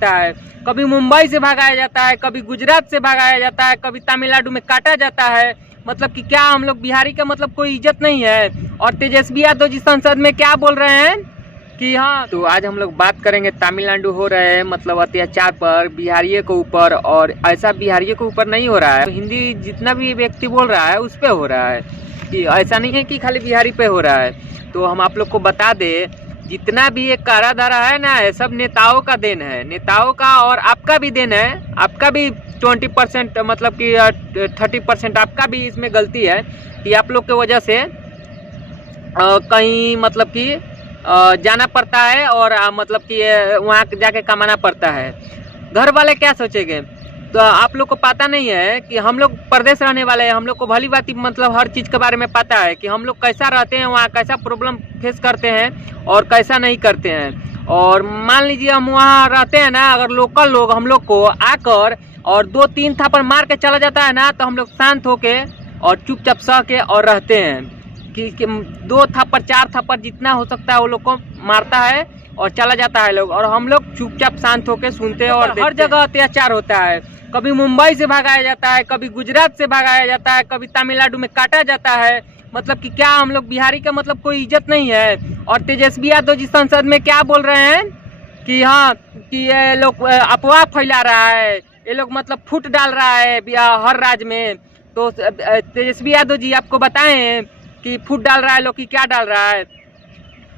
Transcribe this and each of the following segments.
होता है। कभी मुंबई से भगाया जाता है, कभी गुजरात से भगाया जाता है, कभी तमिलनाडु में काटा जाता है। मतलब कि क्या हम लोग बिहारी का मतलब कोई इज्जत नहीं है? और तेजस्वी यादव जी संसद में क्या बोल रहे हैं कि हाँ, तो आज हम लोग बात करेंगे तमिलनाडु हो रहे हैं मतलब अत्याचार पर बिहारियों के ऊपर। और ऐसा बिहारियों के ऊपर नहीं हो रहा है, तो हिंदी जितना भी व्यक्ति बोल रहा है उस पे हो रहा है, कि ऐसा नहीं है कि खाली बिहारी पे हो रहा है। तो हम आप लोग को बता दें, जितना भी ये कारा धारा है ना, ये सब नेताओं का देन है, नेताओं का, और आपका भी देन है। आपका भी 20% मतलब कि 30% आपका भी इसमें गलती है कि आप लोग के वजह से कहीं मतलब कि जाना पड़ता है और मतलब कि वहाँ जाके कमाना पड़ता है। घर वाले क्या सोचेंगे? तो आप लोग को पता नहीं है कि हम लोग प्रदेश रहने वाले हैं, हम लोग को भली बात मतलब हर चीज़ के बारे में पता है कि हम लोग कैसा रहते हैं वहाँ, कैसा प्रॉब्लम फेस करते हैं और कैसा नहीं करते हैं। और मान लीजिए हम वहाँ रहते हैं ना, अगर लोकल लोग हम लोग को आकर और 2-3 थप्पड़ मार के चला जाता है ना, तो हम लोग शांत होके और चुपचाप सह के और रहते हैं कि 2 थप्पड़ 4 थप्पड़ जितना हो सकता है वो लोग को मारता है और चला जाता है लोग, और हम लोग चुपचाप शांत होकर सुनते हैं। और हर जगह अत्याचार होता है, कभी मुंबई से भगाया जाता है, कभी गुजरात से भगाया जाता है, कभी तमिलनाडु में काटा जाता है। मतलब कि क्या हम लोग बिहारी का मतलब कोई इज्जत नहीं है? और तेजस्वी यादव जी संसद में क्या बोल रहे हैं कि हाँ, कि ये लोग अफवाह फैला रहा है, ये लोग मतलब फूट डाल रहा है हर राज्य में। तो तेजस्वी यादव जी आपको बताएं कि फूट डाल रहा है लोग, कि क्या डाल रहा है?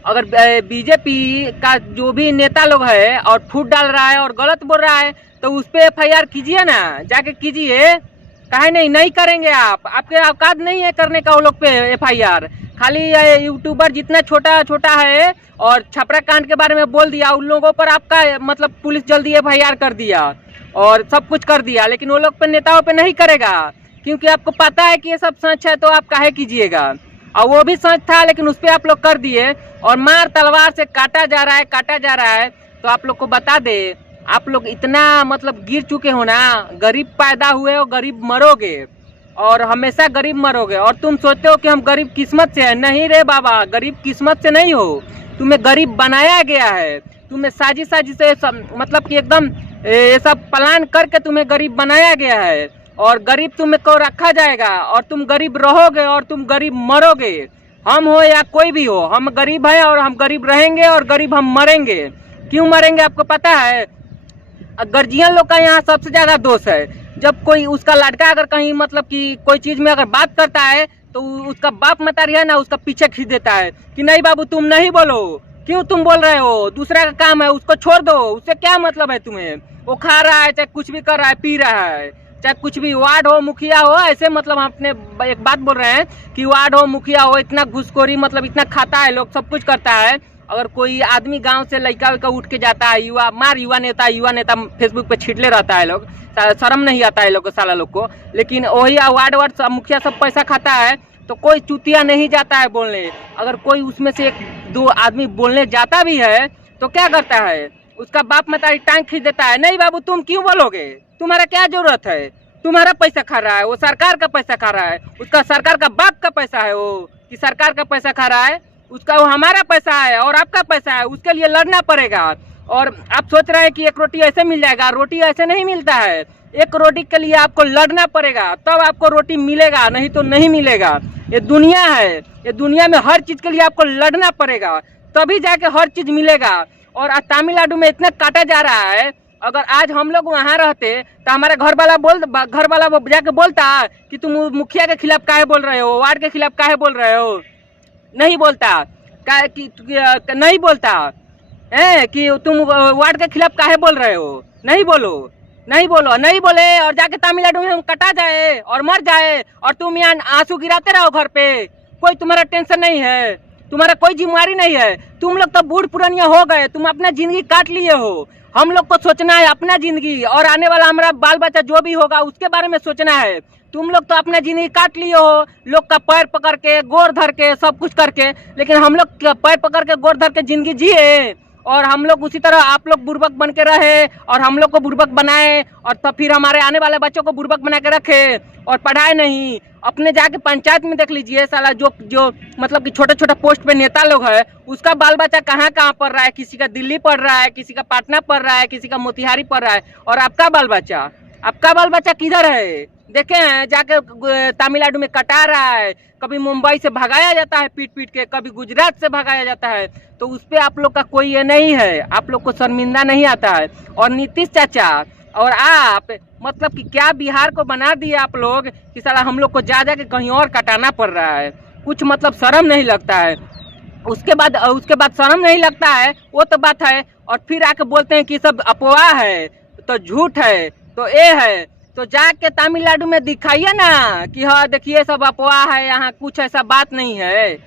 अगर बीजेपी का जो भी नेता लोग है और फूट डाल रहा है और गलत बोल रहा है, तो उस पे FIR कीजिए ना, जाके कीजिए। काहे नहीं करेंगे? आपके औकात नहीं है करने का वो लोग पे FIR। खाली यूट्यूबर जितना छोटा छोटा है और छपरा कांड के बारे में बोल दिया, उन लोगों पर आपका मतलब पुलिस जल्दी FIR कर दिया और सब कुछ कर दिया, लेकिन वो लोग पे, नेताओं पे नहीं करेगा, क्योंकि आपको पता है कि ये सब सच है। तो आप काहे कीजिएगा? और वो भी सच था, लेकिन उस पर आप लोग कर दिए और मार तलवार से काटा जा रहा है, काटा जा रहा है। तो आप लोग को बता दे, आप लोग इतना मतलब गिर चुके हो ना, गरीब पैदा हुए हो, गरीब मरोगे और हमेशा गरीब मरोगे। और तुम सोचते हो कि हम गरीब किस्मत से है। नहीं रे बाबा, गरीब किस्मत से नहीं हो, तुम्हें गरीब बनाया गया है। तुम्हें साजिश से मतलब कि एकदम ये सब प्लान करके तुम्हें गरीब बनाया गया है, और गरीब तुम्हें को रखा जाएगा और तुम गरीब रहोगे और तुम गरीब मरोगे। हम हो या कोई भी हो, हम गरीब हैं और हम गरीब रहेंगे और गरीब हम मरेंगे। क्यों मरेंगे आपको पता है? गर्जियन लोग का यहाँ सबसे ज्यादा दोष है। जब कोई उसका लड़का अगर कहीं मतलब कि कोई चीज में अगर बात करता है, तो उसका बाप मतारी है ना, उसका पीछे खींच देता है कि नहीं बाबू तुम नहीं बोलो, क्यों तुम बोल रहे हो, दूसरा का काम है, उसको छोड़ दो, उससे क्या मतलब है तुम्हें? वो खा रहा है, चाहे कुछ भी कर रहा है, पी रहा है, चाहे कुछ भी, वार्ड हो, मुखिया हो, ऐसे मतलब हम अपने एक बात बोल रहे हैं कि वार्ड हो, मुखिया हो, इतना घुसखोरी मतलब इतना खाता है लोग, सब कुछ करता है। अगर कोई आदमी गांव से लड़का वैका उठ के जाता है, युवा नेता फेसबुक पे छिटले रहता है लोग, शर्म नहीं आता है लोग को, साला लोग को। लेकिन वही वार्ड सब मुखिया सब पैसा खाता है, तो कोई चुतिया नहीं जाता है बोलने। अगर कोई उसमें से 1-2 आदमी बोलने जाता भी है, तो क्या करता है? उसका बाप मतारी टांग खींच देता है। नहीं बाबू तुम क्यों बोलोगे, तुम्हारा क्या जरूरत है, तुम्हारा पैसा खा रहा है, वो सरकार का पैसा खा रहा है, उसका सरकार का बाप का पैसा है वो, कि सरकार का पैसा खा रहा है, उसका वो हमारा पैसा है और आपका पैसा है, उसके लिए लड़ना पड़ेगा। और आप सोच रहे हैं कि 1 रोटी ऐसे मिल जाएगा, रोटी ऐसे नहीं मिलता है। 1 रोटी के लिए आपको लड़ना पड़ेगा, तब आपको रोटी मिलेगा, नहीं तो नहीं मिलेगा। ये दुनिया है, ये दुनिया में हर चीज के लिए आपको लड़ना पड़ेगा, तभी जाके हर चीज मिलेगा। और तमिलनाडु में इतना काटा जा रहा है, अगर आज हम लोग वहाँ रहते तो हमारा घर वाला जाके बोलता कि तुम मुखिया के खिलाफ काहे बोल रहे हो, वार्ड के खिलाफ काहे बोल रहे हो? नहीं बोलता। नहीं बोलता है कि तुम वार्ड के खिलाफ काहे बोल रहे हो? नहीं बोलो, नहीं बोले, और जाके तमिलनाडु में कटा जाए और मर जाए, और तुम यहाँ आंसू गिराते रहो घर पे। कोई तुम्हारा टेंशन नहीं है, तुम्हारा कोई जिम्मेवारी नहीं है। तुम लोग तो बूढ़ पुरानिया हो गए, तुम अपना जिंदगी काट लिए हो। हम लोग को सोचना है अपना जिंदगी, और आने वाला हमारा बाल बच्चा जो भी होगा उसके बारे में सोचना है। तुम लोग तो अपना जिंदगी काट लिए हो, लोग का पैर पकड़ के, गोर धर के, सब कुछ करके, लेकिन हम लोग पैर पकड़ के, गोर धर के जिंदगी जिए और हम लोग उसी तरह आप लोग बुर्बक बन के रहे और हम लोग को बुर्बक बनाए और तब फिर हमारे आने वाले बच्चों को बुर्बक बना के रखे और पढ़ाए नहीं। अपने जाके पंचायत में देख लीजिए साला जो मतलब कि छोटे छोटे पोस्ट पे नेता लोग है उसका बाल बच्चा कहाँ कहाँ पढ़ रहा है, किसी का दिल्ली पढ़ रहा है, किसी का पटना पढ़ रहा है, किसी का मोतिहारी पढ़ रहा है। और आपका बाल बच्चा किधर है? देखे हैं जाके तमिलनाडु में कटा रहा है, कभी मुंबई से भगाया जाता है पीट पीट के, कभी गुजरात से भगाया जाता है। तो उस पर आप लोग का कोई ये नहीं है, आप लोग को शर्मिंदा नहीं आता है। और नीतीश चाचा और आप मतलब कि क्या बिहार को बना दिए आप लोग कि साला हम लोग को जा के कहीं और कटाना पड़ रहा है। कुछ मतलब शर्म नहीं लगता है। उसके बाद शर्म नहीं लगता है, वो तो बात है। और फिर आके बोलते हैं कि सब अफवाह है, तो झूठ है, तो ये है। तो जाके तमिलनाडु में दिखाइए ना कि हाँ देखिए सब अफवाह है, यहाँ कुछ ऐसा बात नहीं है।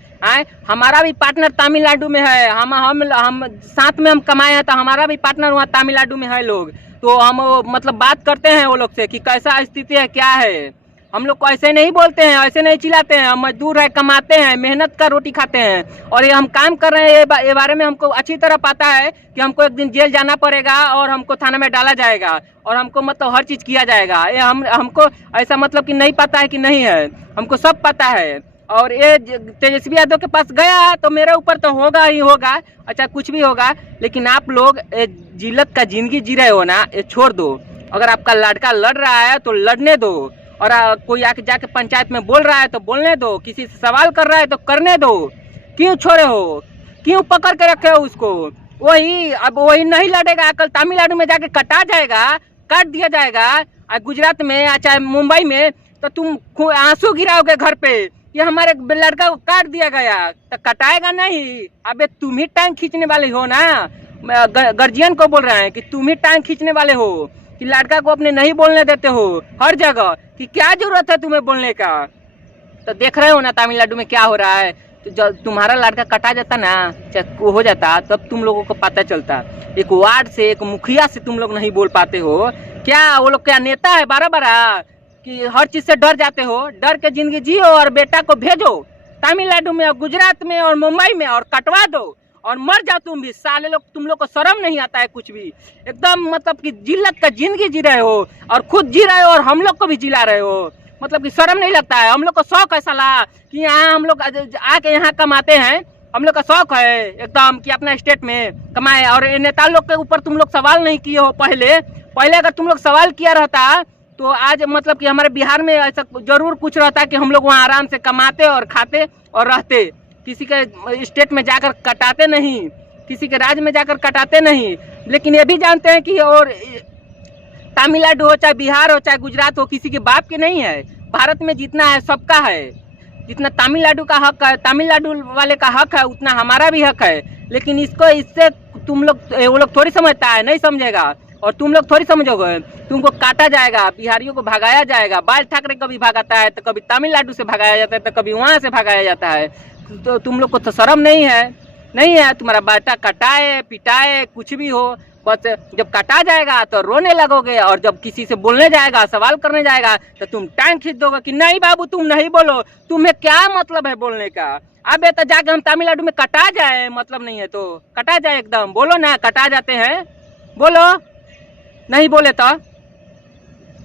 हमारा भी पार्टनर तमिलनाडु में है, हम साथ में हम कमाए हैं, तो हमारा भी पार्टनर वहाँ तमिलनाडु में है लोग। तो हम मतलब बात करते हैं वो लोग से कि कैसा स्थिति है, क्या है। हम लोग को ऐसे नहीं बोलते हैं, ऐसे नहीं चिल्लाते हैं। हम मजदूर है, कमाते हैं, मेहनत का रोटी खाते हैं और ये हम काम कर रहे हैं। ये बारे में हमको अच्छी तरह पता है कि हमको एक दिन जेल जाना पड़ेगा और हमको थाना में डाला जाएगा और हमको मतलब हर चीज किया जाएगा। ये हमको ऐसा मतलब कि नहीं पता है कि नहीं है, हमको सब पता है। और ये तेजस्वी यादव के पास गया तो मेरे ऊपर तो होगा ही होगा, अच्छा कुछ भी होगा। लेकिन आप लोग जिल्लत का जिंदगी जी रहे हो ना, ये छोड़ दो। अगर आपका लड़का लड़ रहा है तो लड़ने दो, और कोई आके जाके पंचायत में बोल रहा है तो बोलने दो, किसी से सवाल कर रहा है तो करने दो। क्यों छोड़े हो, क्यों पकड़ के रखे हो उसको? अब वही नहीं लड़ेगा, कल तमिलनाडु में जाके कटा जाएगा, काट दिया जाएगा। गुजरात में चाहे मुंबई में तो तुम आंसू गिराओगे घर पे कि हमारे लड़का को काट दिया गया, तो कटाएगा नहीं। अबे तुम ही टांग खींचने वाले हो ना। गार्जियन को बोल रहे हैं कि तुम ही टांग खींचने वाले हो कि लड़का को अपने नहीं बोलने देते हो हर जगह, कि क्या जरूरत है तुम्हें बोलने का। तो देख रहे हो ना तमिलनाडु में क्या हो रहा है। तो जब तुम्हारा लड़का कटा जाता ना, चाहे हो जाता, तब तुम लोगों को पता चलता। एक वार्ड से, एक मुखिया से तुम लोग नहीं बोल पाते हो क्या? वो लोग क्या नेता है बड़ा कि हर चीज से डर जाते हो? डर के जिंदगी जियो और बेटा को भेजो तमिलनाडु में और गुजरात में और मुंबई में और कटवा दो और मर जाओ तुम भी। साले लोग, तुम लोग को शर्म नहीं आता है कुछ भी। एकदम मतलब कि जिल्लत का जिंदगी जी रहे हो और खुद जी रहे हो और हम लोग को भी जिला रहे हो। मतलब कि शर्म नहीं लगता है। हम लोग को शौक है साला कि यहाँ हम लोग आके यहाँ कमाते हैं। हम लोग का शौक है एकदम कि अपना स्टेट में कमाए। और नेता लोग के ऊपर तुम लोग सवाल नहीं किए हो पहले अगर तुम लोग सवाल किया रहता तो आज मतलब कि हमारे बिहार में ऐसा जरूर कुछ रहता कि हम लोग वहाँ आराम से कमाते और खाते और रहते। किसी के स्टेट में जाकर कटाते नहीं, किसी के राज्य में जाकर कटाते नहीं। लेकिन ये भी जानते हैं कि और तमिलनाडु हो चाहे बिहार हो चाहे गुजरात हो, किसी के बाप के नहीं है। भारत में जितना है सबका है। जितना तमिलनाडु का हक है, तमिलनाडु वाले का हक है, उतना हमारा भी हक है। लेकिन इससे तुम लोग, वो लोग थोड़ी समझता है, नहीं समझेगा। और तुम लोग थोड़ी समझोगे। तुमको काटा जाएगा, बिहारियों को भगाया जाएगा। बाल ठाकरे कभी भगाता है तो कभी तमिलनाडु से भगाया जाता है तो कभी वहां से भगाया जाता है। तो तुम लोग को तो शर्म नहीं है। तुम्हारा बेटा कटाए पिटाए कुछ भी हो, बस जब कटा जाएगा तो रोने लगोगे। और जब किसी से बोलने जाएगा, सवाल करने जाएगा, तो तुम टांग खींच दोगे कि नहीं बाबू तुम नहीं बोलो, तुम्हें क्या मतलब है बोलने का। अब तो जाके हम तमिलनाडु में कटा जाए, मतलब नहीं है तो कटा जाए एकदम। बोलो ना, कटा जाते हैं, बोलो। नहीं बोले तो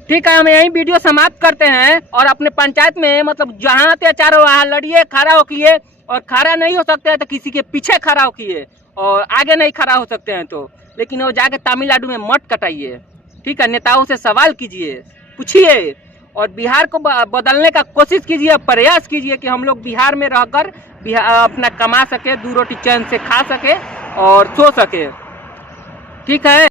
ठीक है, हम यही वीडियो समाप्त करते हैं। और अपने पंचायत में मतलब जहाँ अत्याचार हो वहाँ लड़िए, खड़ा होकिए। और खड़ा नहीं हो सकते हैं तो किसी के पीछे खड़ा होकिए, और आगे नहीं खड़ा हो सकते हैं तो। लेकिन वो जाके तमिलनाडु में मत कटाइए, ठीक है। नेताओं से सवाल कीजिए, पूछिए और बिहार को बदलने का कोशिश कीजिए, प्रयास कीजिए कि हम लोग बिहार में रहकर अपना कमा सके, 2 रोटी चैन से खा सके और सो सके, ठीक है।